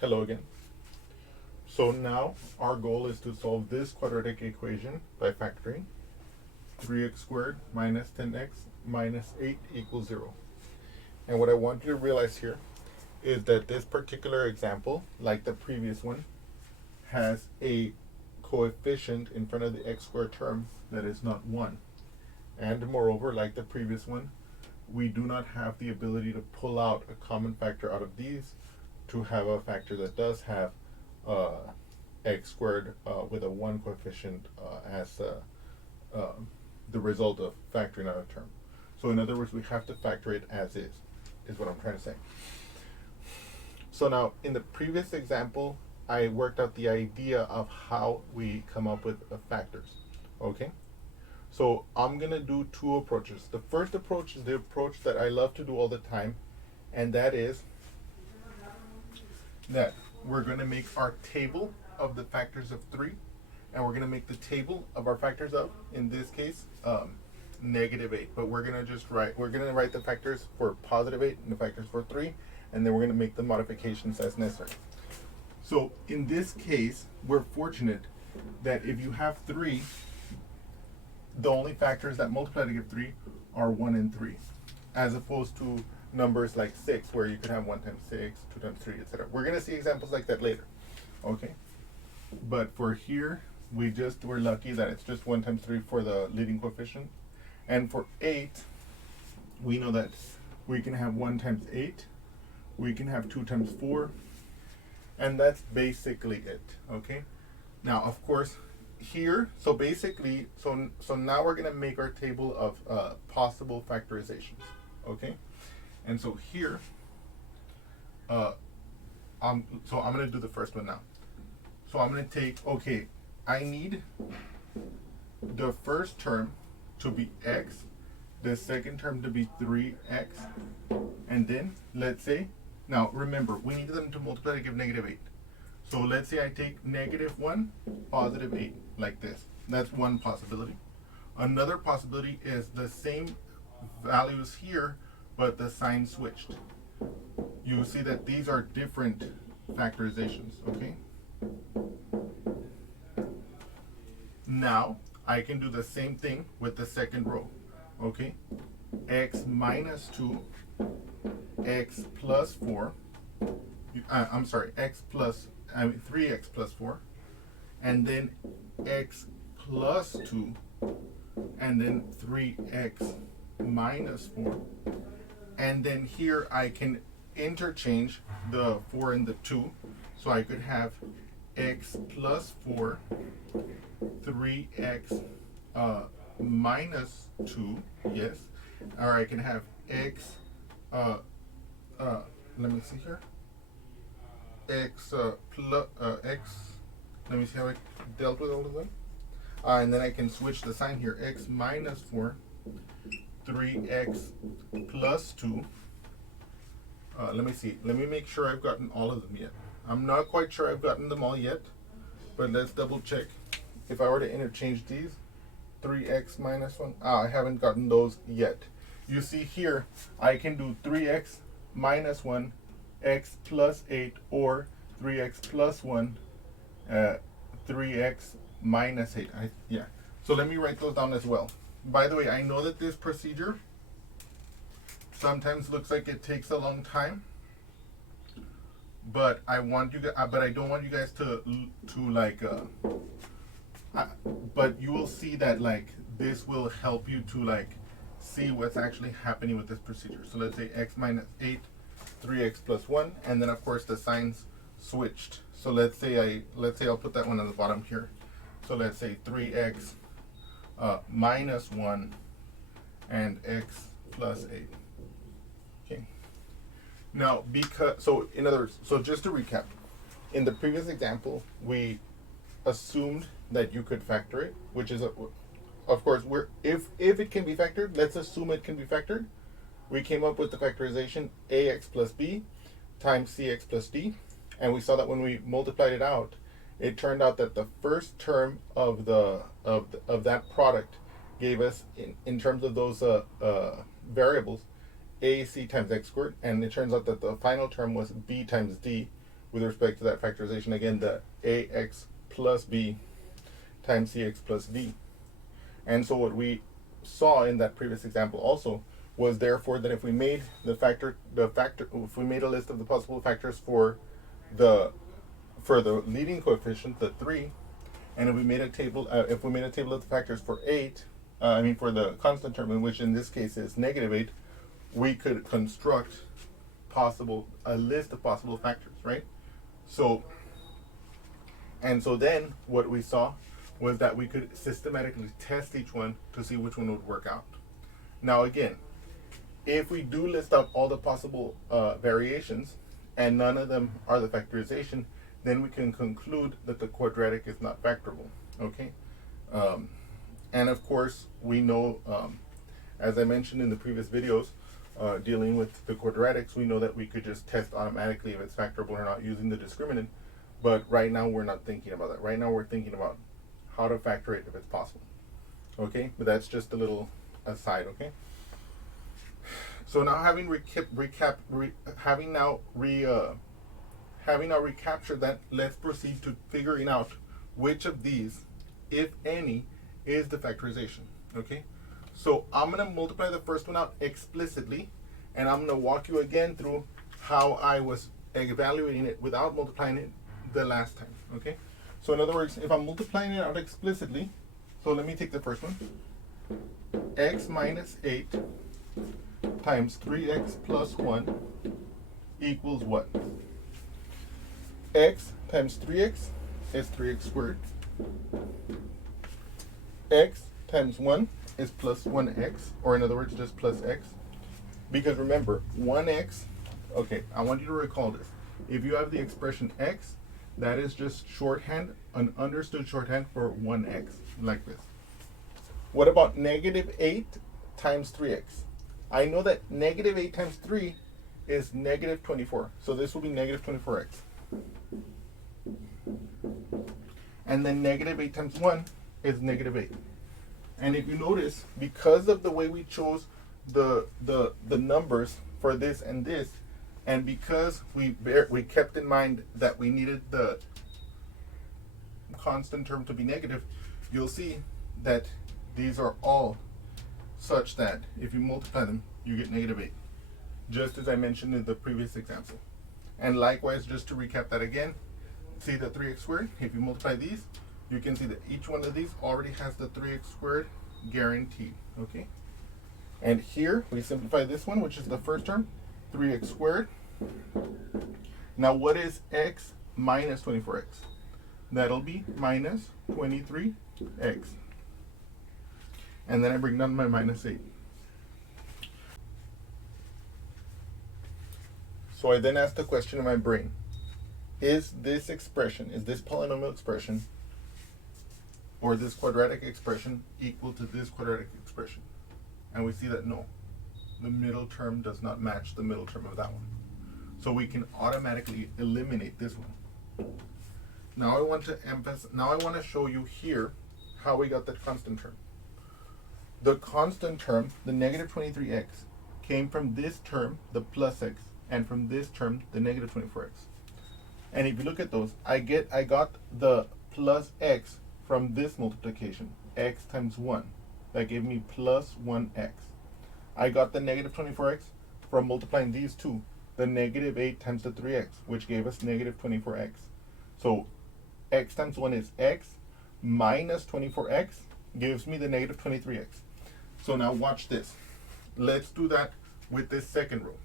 Hello again. So now our goal is to solve this quadratic equation by factoring. 3x squared minus 10x minus 8 equals 0. And what I want you to realize here is that this particular example, like the previous one, has a coefficient in front of the x squared term that is not 1. And moreover, like the previous one, we do not have the ability to pull out a common factor out of these to have a factor that does have x squared with a 1 coefficient as the result of factoring out a term. So in other words, we have to factor it as is what I'm trying to say. So now, in the previous example, I worked out the idea of how we come up with factors, okay? So I'm gonna do two approaches. The first approach is the approach that I love to do all the time, and that is that we're gonna make our table of the factors of 3, and we're gonna make the table of our factors of, in this case, -8. But we're gonna write the factors for +8 and the factors for 3, and then we're gonna make the modifications as necessary. So in this case, we're fortunate that if you have 3, the only factors that multiply to give 3 are 1 and 3, as opposed to numbers like 6, where you could have 1 times 6, 2 times 3, etc. We're going to see examples like that later, okay? But for here, we're lucky that it's just 1 times 3 for the leading coefficient. And for 8, we know that we can have 1 times 8, we can have 2 times 4, and that's basically it, okay? Now, of course, here, so basically, so now we're going to make our table of possible factorizations, okay? And so here, so I'm going to do the first one now. So I'm going to take, okay, I need the first term to be x, the second term to be 3x, and then let's say, now remember, we need them to multiply to give -8. So let's say I take -1, +8, like this. That's one possibility. Another possibility is the same values here, but the sign switched. You see that these are different factorizations, okay? Now, I can do the same thing with the second row, okay? X minus 2, x plus 4, I'm sorry, 3x plus 4, and then x plus 2, and then 3x minus 4. And then here I can interchange the 4 and the 2. So I could have x plus 4, 3x minus 2, yes. Or I can have x, let me see here. X plus x. Let me see how I dealt with all of them. And then I can switch the sign here. X minus 4, 3x plus 2. Let me see. Let me make sure I've gotten all of them yet. I'm not quite sure I've gotten them all yet, but let's double check. If I were to interchange these, 3x minus 1. I haven't gotten those yet. You see here, I can do 3x minus 1, x plus 8, or 3x plus 1, 3x minus 8. Yeah. So let me write those down as well. By the way, I know that this procedure sometimes looks like it takes a long time, but I don't want you guys to like. But you will see that like this will help you to like see what's actually happening with this procedure. So let's say x minus 8, 3x plus 1, and then of course the signs switched. So let's say I'll put that one on the bottom here. So let's say 3x minus 1 and x plus 8. Okay. Now, in other words, so just to recap, in the previous example, we assumed that you could factor it, which is, of course, if it can be factored, let's assume it can be factored. We came up with the factorization ax plus b times cx plus d, and we saw that when we multiplied it out, it turned out that the first term of that product gave us, in terms of those variables, ac times x squared, and it turns out that the final term was b times d, with respect to that factorization. Again, the ax plus b times cx plus d. And so what we saw in that previous example also was therefore that if we made if we made a list of the possible factors for the leading coefficient, the 3, and if we made a table of the factors for 8, for the constant term, which in this case is -8, we could construct a list of possible factors, right? So then what we saw was that we could systematically test each one to see which one would work out. Now again, if we do list out all the possible variations and none of them are the factorization, then we can conclude that the quadratic is not factorable, okay? And of course, we know, as I mentioned in the previous videos, dealing with the quadratics, we know that we could just test automatically if it's factorable or not using the discriminant, but right now we're not thinking about that. Right now we're thinking about how to factor it if it's possible, okay? But that's just a little aside, okay? So now having now recaptured that, let's proceed to figuring out which of these, if any, is the factorization, okay? So I'm going to multiply the first one out explicitly, and I'm going to walk you again through how I was evaluating it without multiplying it the last time, okay? So in other words, if I'm multiplying it out explicitly, so let me take the first one. X minus 8 times 3x plus 1 equals what? X times 3x is 3x squared. X times 1 is plus 1x, or in other words, just plus x. Because remember, 1x, okay, I want you to recall this. If you have the expression x, that is just shorthand, an understood shorthand for 1x, like this. What about -8 times 3x? I know that -8 times 3 is -24. So this will be -24x. And then -8 times 1 is -8. And if you notice, because of the way we chose the numbers for this and this, and because we kept in mind that we needed the constant term to be negative, you'll see that these are all such that if you multiply them, you get -8, just as I mentioned in the previous example. And likewise, just to recap that again, see the 3x squared, if you multiply these, you can see that each one of these already has the 3x squared guaranteed, okay? And here, we simplify this one, which is the first term, 3x squared. Now, what is x minus 24x? That'll be minus 23x. And then I bring down my -8. So I then ask the question in my brain, is this polynomial expression, or this quadratic expression, equal to this quadratic expression? And we see that no, the middle term does not match the middle term of that one. So we can automatically eliminate this one. Now I want to show you here how we got that constant term. The constant term, the -23x, came from this term, the plus x, and from this term, the -24x. And if you look at those, I got the plus x from this multiplication, x times 1. That gave me plus 1x. I got the -24x from multiplying these two, the -8 times the 3x, which gave us -24x. So x times 1 is x, minus 24x gives me the -23x. So now watch this. Let's do that with this second row.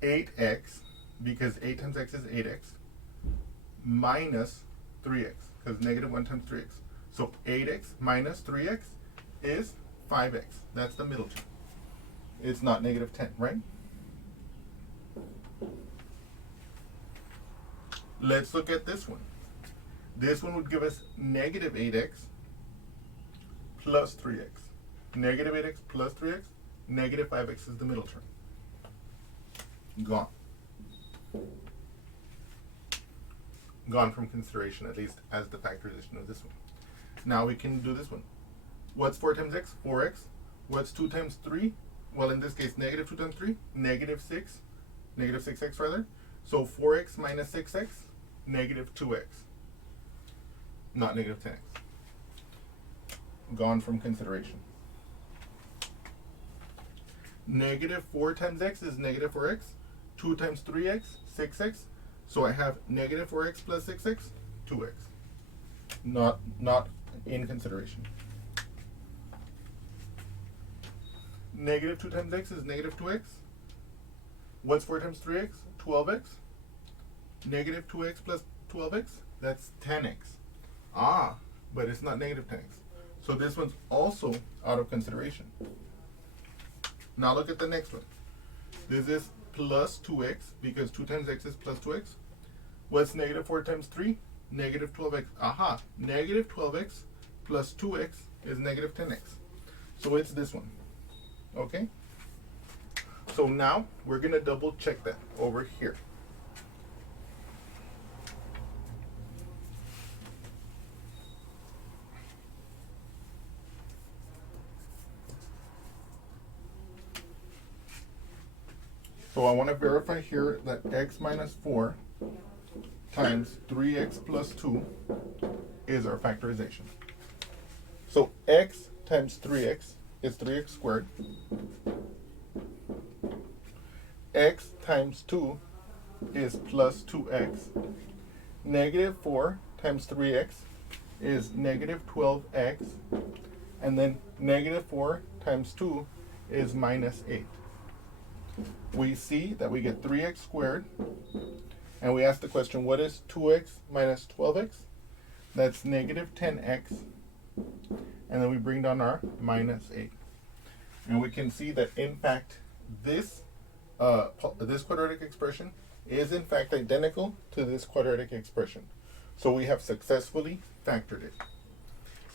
8x, because 8 times x is 8x, minus 3x, because -1 times 3x. So 8x minus 3x is 5x. That's the middle term. It's not -10, right? Let's look at this one. This one would give us -8x plus 3x. -8x plus 3x, -5x is the middle term. Gone. Gone from consideration, at least as the factorization of this one. Now we can do this one. What's 4 times x? 4x. What's 2 times 3? Well, in this case, -2 times 3, -6. negative 6x rather. So 4x minus 6x, negative 2x, not negative 10x. Gone from consideration. Negative 4 times x is negative 4x. 2 times 3x, 6x. So I have negative 4x plus 6x, 2x. Not in consideration. Negative 2 times x is negative 2x. What's 4 times 3x? 12x. Negative 2x plus 12x, that's 10x. Ah, but it's not negative 10x. So this one's also out of consideration. Now look at the next one. This is plus 2x because 2 times x is plus 2x. What's negative 4 times 3? Negative 12x. Aha, negative 12x plus 2x is negative 10x. So it's this one. Okay? So now we're going to double check that over here. So I want to verify here that x minus 4 times 3x plus 2 is our factorization. So x times 3x is 3x squared. X times 2 is plus 2x. Negative 4 times 3x is negative 12x. And then negative 4 times 2 is minus 8. We see that we get 3x squared, and we ask the question, what is 2x minus 12x? That's negative 10x, and then we bring down our minus 8. And we can see that, in fact, this quadratic expression is, in fact, identical to this quadratic expression. So we have successfully factored it.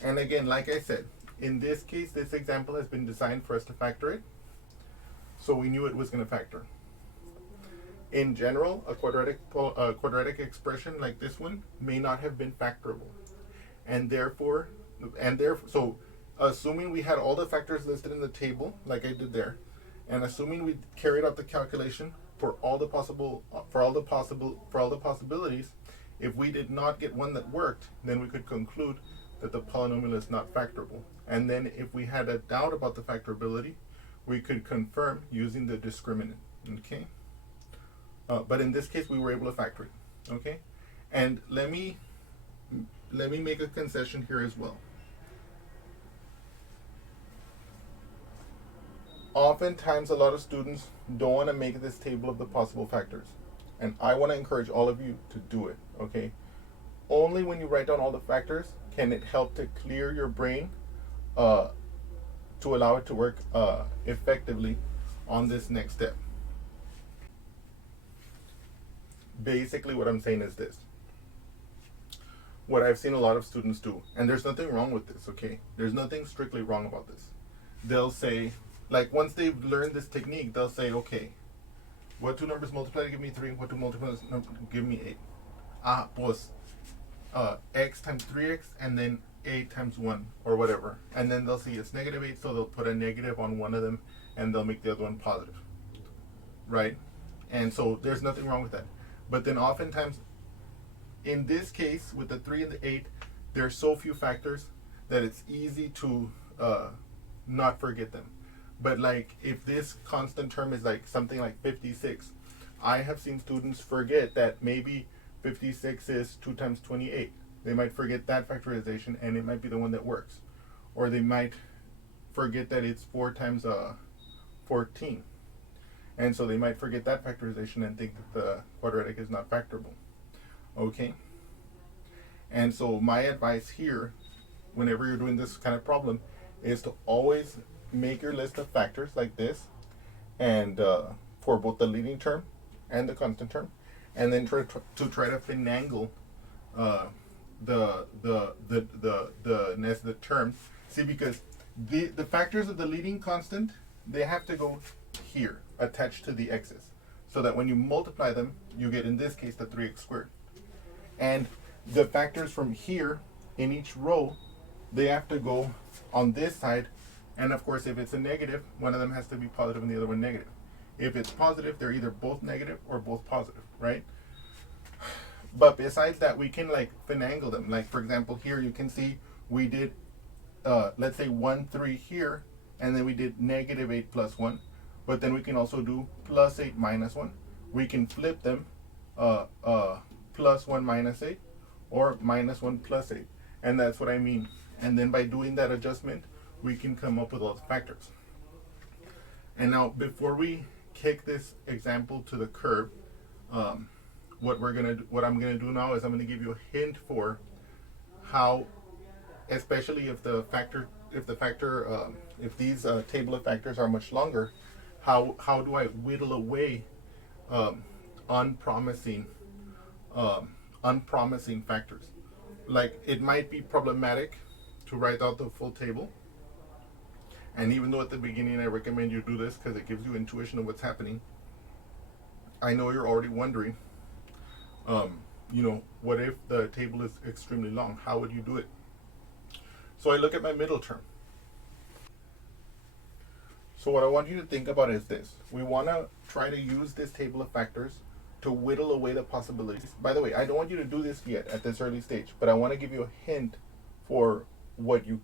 And again, like I said, in this case, this example has been designed for us to factor it. So we knew it was going to factor. In general, a quadratic expression like this one may not have been factorable. So assuming we had all the factors listed in the table, like I did there, and assuming we carried out the calculation for all the possibilities, if we did not get one that worked, then we could conclude that the polynomial is not factorable. And then if we had a doubt about the factorability, we could confirm using the discriminant, okay? But in this case, we were able to factor it, okay? And let me make a concession here as well. Oftentimes, a lot of students don't want to make this table of the possible factors. And I want to encourage all of you to do it, okay? Only when you write down all the factors can it help to clear your brain to allow it to work effectively on this next step. Basically, what I'm saying is this. What I've seen a lot of students do, and there's nothing wrong with this, okay? There's nothing strictly wrong about this. They'll say, like once they've learned this technique, they'll say, okay, what two numbers multiply to give me 3? What two multiply to give me 8? Pues, x times 3x, and then 8 times 1, or whatever. And then they'll see it's negative 8, so they'll put a negative on one of them, and they'll make the other one positive, right? And so there's nothing wrong with that. But then oftentimes, in this case, with the 3 and the 8, there's so few factors that it's easy to not forget them. But like, if this constant term is like something like 56, I have seen students forget that maybe 56 is 2 times 28. They might forget that factorization, and it might be the one that works. Or they might forget that it's 4 times 14. And so they might forget that factorization and think that the quadratic is not factorable. Okay? And so my advice here, whenever you're doing this kind of problem, is to always make your list of factors like this, and for both the leading term and the constant term, and then try to finagle the term. See, because the factors of the leading constant, they have to go here, attached to the x's, so that when you multiply them, you get, in this case, the 3x squared. And the factors from here in each row, they have to go on this side. And of course, if it's a negative, one of them has to be positive and the other one negative. If it's positive, they're either both negative or both positive, right? But besides that, we can like finagle them. Like for example, here you can see we did, let's say 1, 3 here, and then we did negative 8 plus 1. But then we can also do plus 8 minus 1. We can flip them, plus 1 minus 8, or minus 1 plus 8. And that's what I mean. And then by doing that adjustment, we can come up with all the factors. And now, before we kick this example to the curb, what I'm gonna do now is I'm gonna give you a hint for how, especially if these table of factors are much longer, how do I whittle away unpromising factors. Like, it might be problematic to write out the full table, and even though at the beginning I recommend you do this because it gives you intuition of what's happening, I know you're already wondering, what if the table is extremely long? How would you do it? So I look at my middle term. So what I want you to think about is this. We want to try to use this table of factors to whittle away the possibilities. By the way, I don't want you to do this yet at this early stage, but I want to give you a hint for what you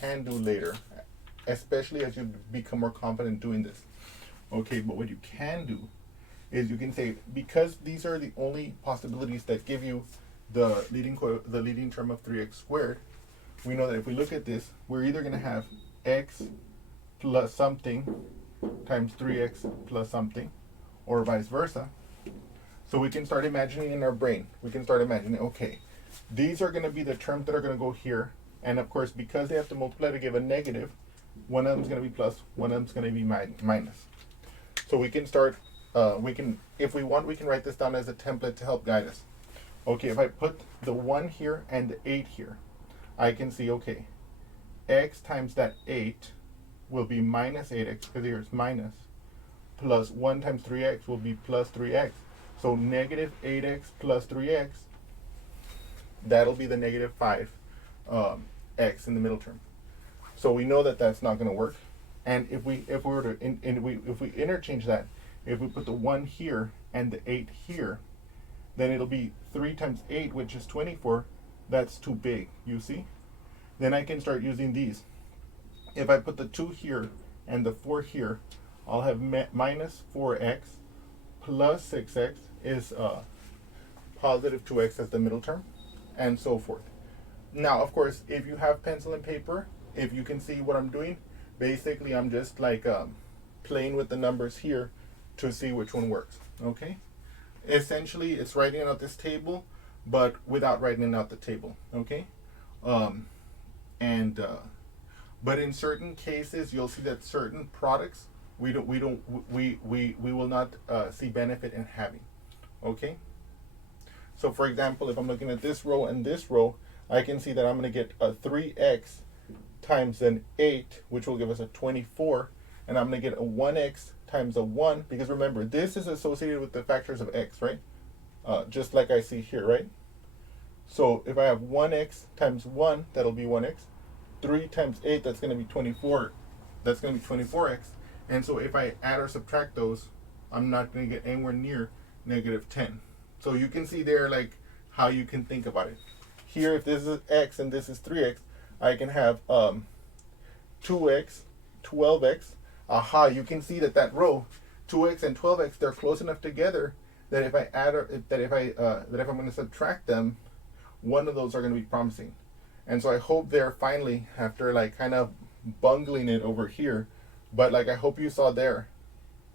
can do later, especially as you become more confident doing this. Okay, but what you can do is you can say, because these are the only possibilities that give you the leading term of 3x squared, we know that if we look at this, we're either going to have x plus something times 3x plus something, or vice versa. So we can start imagining in our brain. We can start imagining, okay, these are going to be the terms that are going to go here. And of course, because they have to multiply to give a negative, one of them is going to be plus, one of them is going to be minus. So we can start, if we want, we can write this down as a template to help guide us. Okay, if I put the 1 here and the 8 here, I can see, okay, x times that 8 will be minus 8x, because here it's minus, plus 1 times 3x will be plus 3x. So negative 8x plus 3x, that'll be the negative 5 x in the middle term. So we know that that's not going to work. And if we interchange that, if we put the 1 here and the 8 here, then it'll be 3 times 8, which is 24. That's too big, you see? Then I can start using these. If I put the 2 here and the 4 here, I'll have minus 4x plus 6x is positive 2x as the middle term, and so forth. Now, of course, if you have pencil and paper, if you can see what I'm doing, basically I'm just like playing with the numbers here to see which one works, okay? Essentially, it's writing out this table, but without writing out the table, okay? But in certain cases, you'll see that certain products we will not see benefit in having, okay? So for example, if I'm looking at this row and this row, I can see that I'm going to get a 3x times an 8, which will give us a 24, and I'm going to get a 1x times a 1, because remember, this is associated with the factors of x, right? Just like I see here, right? So if I have 1x times 1, that'll be 1x. 3 times 8, that's going to be 24. That's going to be 24x. And so if I add or subtract those, I'm not going to get anywhere near negative 10. So you can see there like how you can think about it. Here, if this is x and this is 3x, I can have 2x, 12x. Aha, you can see that that row, 2x and 12x, they're close enough together that if I add or that if I'm going to subtract them, one of those are going to be promising. And so I hope there finally, after like kind of bungling it over here, but like I hope you saw there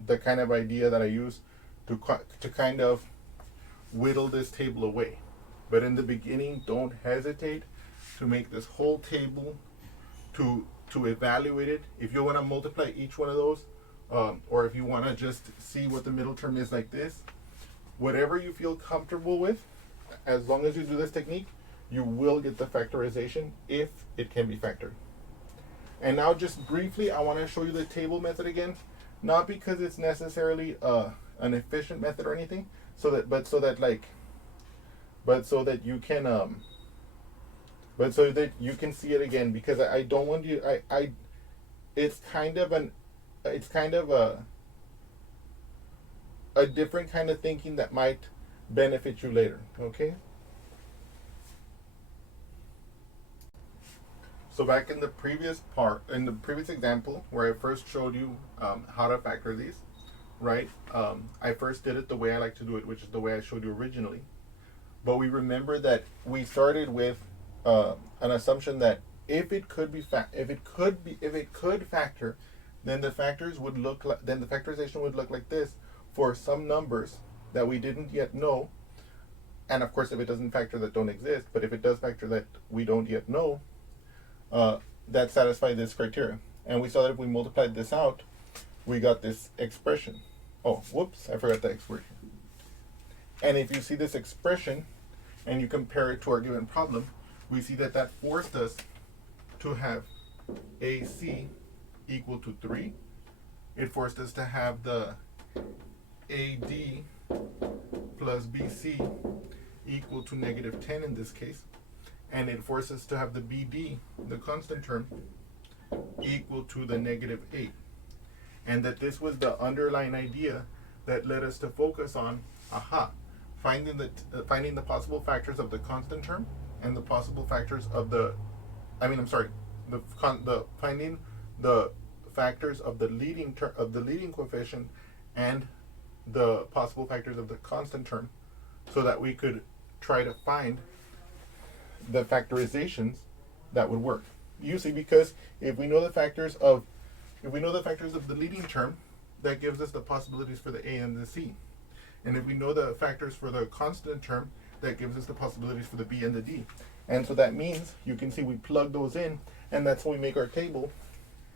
the kind of idea that I use to kind of whittle this table away. But in the beginning, don't hesitate to make this whole table, to evaluate it. If you want to multiply each one of those, or if you want to just see what the middle term is like this, whatever you feel comfortable with, as long as you do this technique, you will get the factorization if it can be factored. And now just briefly, I want to show you the table method again, not because it's necessarily an efficient method or anything, so that you can see it again, because I don't want you, it's kind of a different kind of thinking that might benefit you later, okay? So back in the previous example where I first showed you how to factor these, right? I first did it the way I like to do it, which is the way I showed you originally. But we remember that we started with an assumption that if it could factor, then the factorization would look like this for some numbers that we didn't yet know. And of course, if it doesn't factor, that don't exist. But if it does factor that we don't yet know, that satisfy this criteria. And we saw that if we multiplied this out, we got this expression. Oh, whoops, I forgot that expression. And if you see this expression and you compare it to our given problem, we see that that forced us to have AC equal to 3. It forced us to have the AD plus BC equal to -10 in this case. And it forces us to have the BD, the constant term, equal to the -8. And that this was the underlying idea that led us to focus on, finding the possible factors of the constant term and the possible factors of finding the factors of the leading coefficient and the possible factors of the constant term, so that we could try to find the factorizations that would work. You see, because if we know the factors of the leading term, that gives us the possibilities for the A and the C. And if we know the factors for the constant term, that gives us the possibilities for the B and the D. And so that means, you can see we plug those in, and that's when we make our table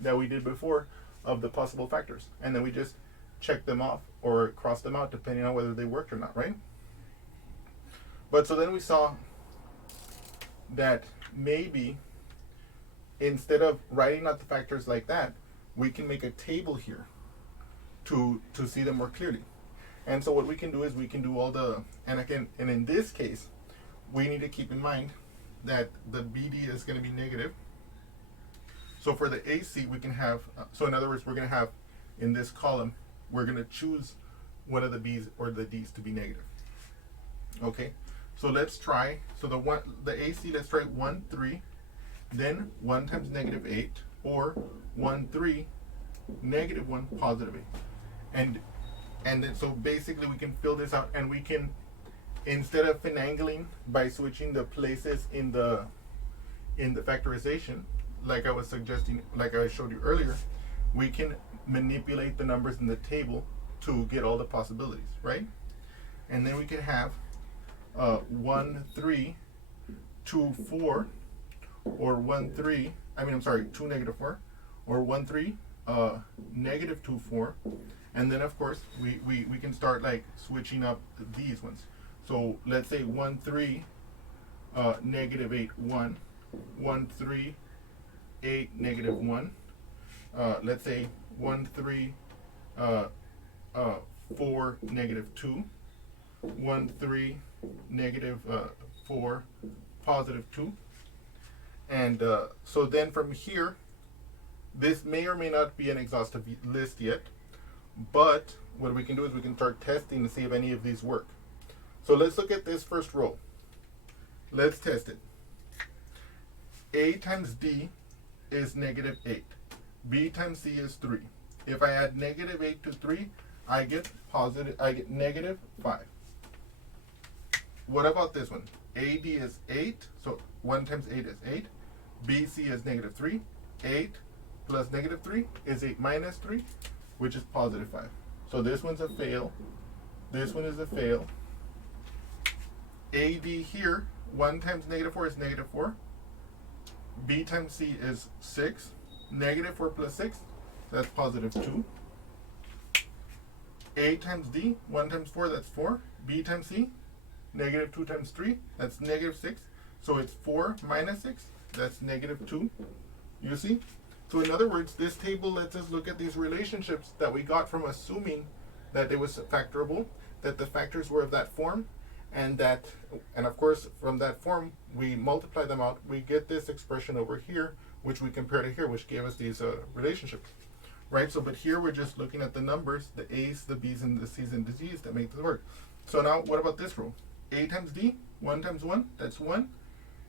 that we did before of the possible factors. And then we just check them off or cross them out depending on whether they worked or not, right? But so then we saw that maybe instead of writing out the factors like that, we can make a table here to see them more clearly. And so what we can do is we can do all the, and in this case, we need to keep in mind that the BD is going to be negative. So for the AC, we can have, so in other words, we're going to have in this column, we're going to choose one of the B's or the D's to be negative. Okay, so let's try, so the AC, let's try 1, 3, then 1 times -8, or 1, 3, -1, +8. And then so basically we can fill this out, and we can, instead of finagling by switching the places in the factorization, like I was suggesting, like I showed you earlier, we can manipulate the numbers in the table to get all the possibilities, right? And then we can have 1, 3, 2, 4, or 1, 3, 2, -4, or 1, 3, -2, 4. And then of course we can start like switching up these ones. So let's say 1, 3, -8, 1, 1, 3, 8, -1. Let's say 1, 3, 4, -2, 1, 3, -4, +2. And so then from here, this may or may not be an exhaustive list yet, but what we can do is we can start testing to see if any of these work. So let's look at this first row. Let's test it. A times D is -8. B times C is 3. If I add -8 to 3, I get -5. What about this one? AD is 8, so 1 times 8 is 8. BC is -3. 8 plus -3 is 8 minus 3, which is +5. So this one's a fail. This one is a fail. AD here, 1 times -4 is -4. B times C is 6. -4 plus 6, so that's +2. A times D, 1 times 4, that's 4. B times C, -2 times 3, that's -6. So it's 4 minus 6, that's -2. You see? So in other words, this table lets us look at these relationships that we got from assuming that it was factorable, that the factors were of that form, and of course from that form we multiply them out, we get this expression over here, which we compare to here, which gave us these relationships. right? So, but here we're just looking at the numbers, the A's, the B's, and the C's, and the G's that make this work. So now, what about this rule? A times D, 1 times 1, that's 1.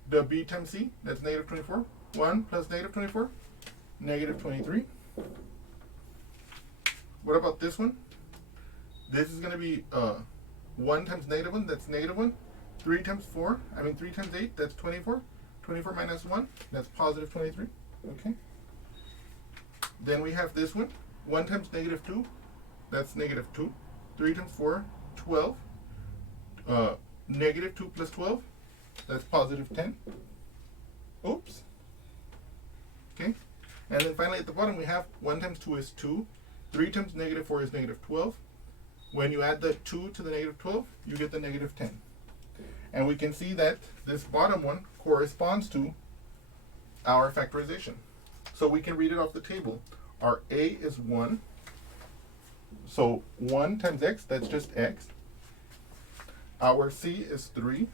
The B times C, that's negative 24. 1 plus negative 24, negative 23. What about this one? This is going to be 1 times negative 1, that's negative 1. 3 times 8, that's 24. 24 minus 1, that's positive 23. Okay. Then we have this one. 1 times negative 2, that's negative 2. 3 times 4, 12. Negative 2 plus 12, that's positive 10. Oops. Okay. And then finally at the bottom we have 1 times 2 is 2. 3 times negative 4 is negative 12. When you add the 2 to the negative 12, you get the negative 10. And we can see that this bottom one corresponds to our factorization. So we can read it off the table. Our A is 1. So 1 times x, that's just x. Our C is 3.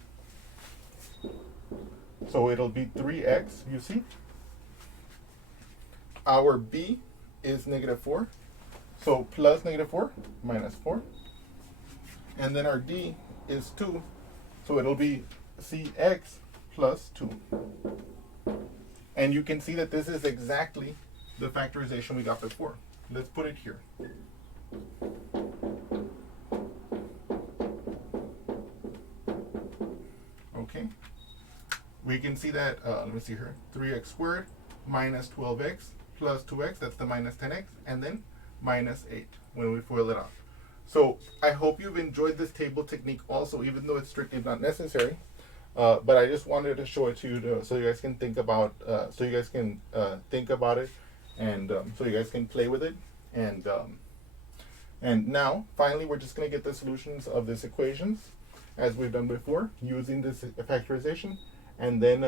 So it'll be 3x, you see. Our B is negative 4. So plus negative 4 minus 4. And then our D is 2. So it'll be Cx plus 2. And you can see that this is exactly the factorization we got before. Let's put it here. Okay. We can see that, let me see here, 3x squared minus 12x plus 2x, that's the minus 10x, and then minus 8 when we FOIL it off. So I hope you've enjoyed this table technique also, even though it's strictly not necessary. But I just wanted to show it to you so you guys can think about it, and so you guys can play with it. And now finally we're just going to get the solutions of these equations as we've done before using this factorization, and then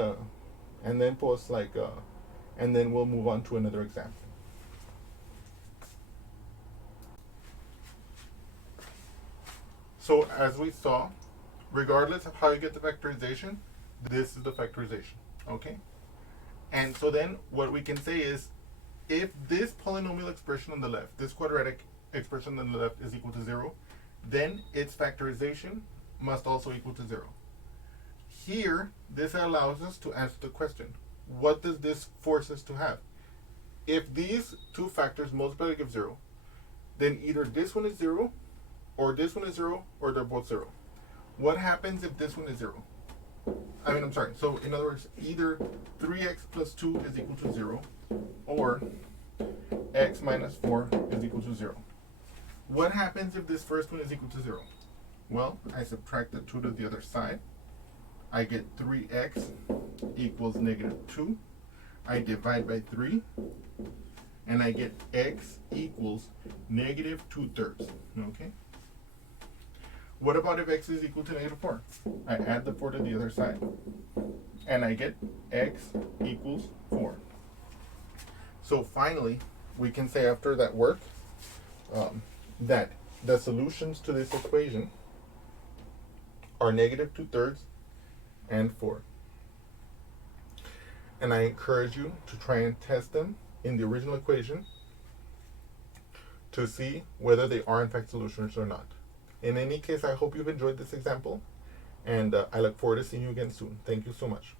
we'll move on to another example. So as we saw, regardless of how you get the factorization, this is the factorization, okay? And so then what we can say is, if this polynomial expression on the left, this quadratic expression on the left is equal to 0, then its factorization must also equal to 0. Here, this allows us to answer the question, what does this force us to have? If these two factors multiply to give 0, then either this one is 0, or this one is 0, or they're both 0. What happens if this one is 0? So in other words, either 3x plus 2 is equal to 0, or x minus 4 is equal to 0. What happens if this first one is equal to 0? Well, I subtract the 2 to the other side. I get 3x equals negative 2. I divide by 3, and I get x equals negative 2/3, okay? What about if x is equal to negative 4? I add the 4 to the other side, and I get x equals 4. So finally, we can say after that work that the solutions to this equation are negative 2/3 and 4. And I encourage you to try and test them in the original equation to see whether they are in fact solutions or not. In any case, I hope you've enjoyed this example, and I look forward to seeing you again soon. Thank you so much.